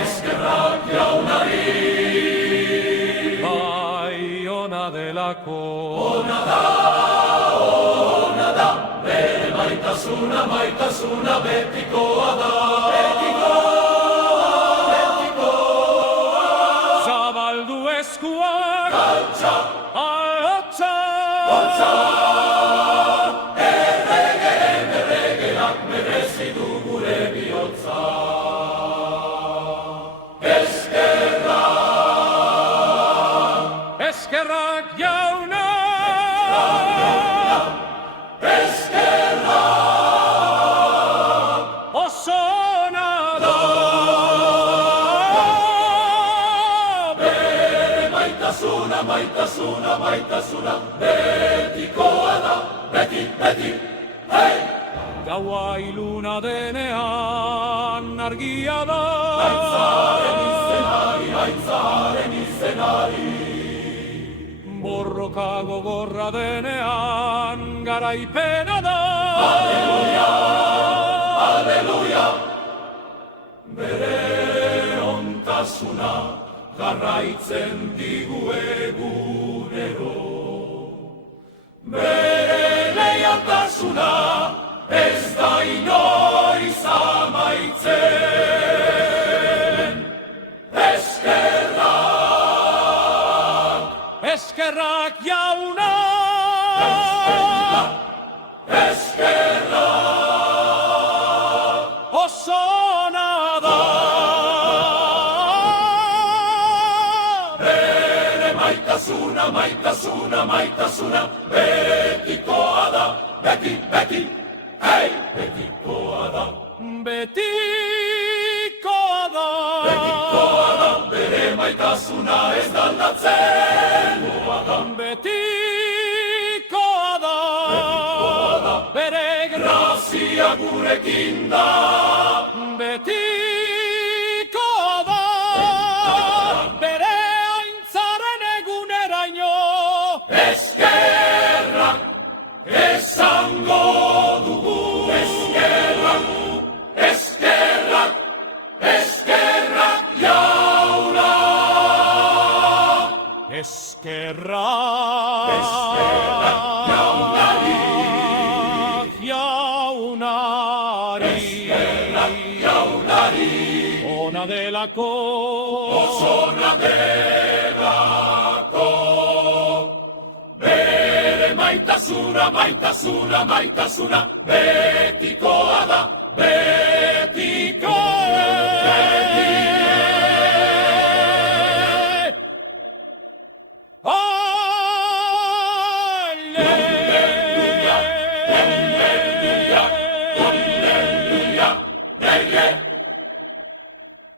Eskerrak jaunari, bai ona delako. Ona da, bere maitasuna betikoa da. Zabaldu eskuak, altza, altza, erregeak merezi du gure bihotza. Eskerrak jauna, eskerrak oso ona da. Bere maitasuna betikoa da, beti, hei! Gaua iluna denean argia da. Aitzaren izenari. Borroka gogorra denean garaipena da. Aleluia, bere ontasuna jarraitzen digu egunero. Bere leialtasuna ez da inoiz amaitzen. Eskerrak jauna, eskerrak oso ona da. Bere maitasuna betikoa da, beti, hei! Betikoa da, bere maitasuna ez da aldatzen. Betikoa da, bere grazia gurekin da. Betikoa da, bere aintzaren eguneraino. Eskerrak esango dugu. Eskerrak jauna. Eskerrak jaunari, ona delako, ona delako. Bere maitasuna betikoa da, betikoa.